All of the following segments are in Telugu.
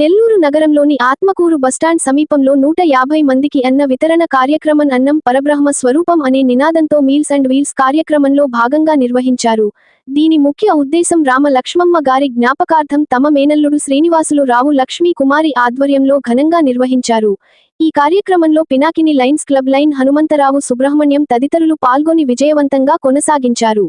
నెల్లూరు నగరంలోని ఆత్మకూరు బస్టాండ్ సమీపంలో నూట యాభై మందికి అన్న వితరణ కార్యక్రమం అన్నం పరబ్రహ్మ స్వరూపం అనే నినాదంతో మీల్స్ అండ్ వీల్స్ కార్యక్రమంలో భాగంగా నిర్వహించారు. దీని ముఖ్య ఉద్దేశం రామ లక్ష్మమ్మ గారి జ్ఞాపకార్థం తమ మేనల్లుడు శ్రీనివాసులు రావు లక్ష్మీ కుమారి ఆధ్వర్యంలో ఘనంగా నిర్వహించారు. ఈ కార్యక్రమంలో Pinakini lions club lion Hanumantharao Subrahmanyam తదితరులు పాల్గొని విజయవంతంగా కొనసాగించారు.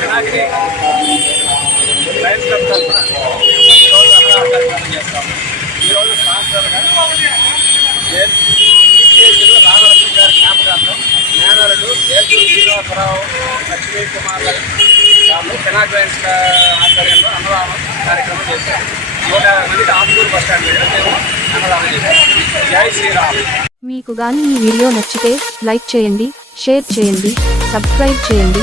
మేము క్లబ్ తరఫున ఈరోజు అన్నదాన కార్యక్రమం ఈరోజు రామలక్ష్మి గారి జ్ఞాపకార్థం మేనరుడు ఏలూరు శ్రీనివాసరావు లక్ష్మీ కుమార్ గారు పినాక్ లయన్స్ ఆధ్వర్యంలో అన్నదానం కార్యక్రమం చేశారు. నూట యాభై మందికి బస్ స్టాండ్ దగ్గర మేము అన్నదానం జై శ్రీరామ్. మీకు గాని ఈ వీడియో నచ్చితే లైక్ చేయండి షేర్ చేయండి సబ్స్క్రైబ్ చేయండి.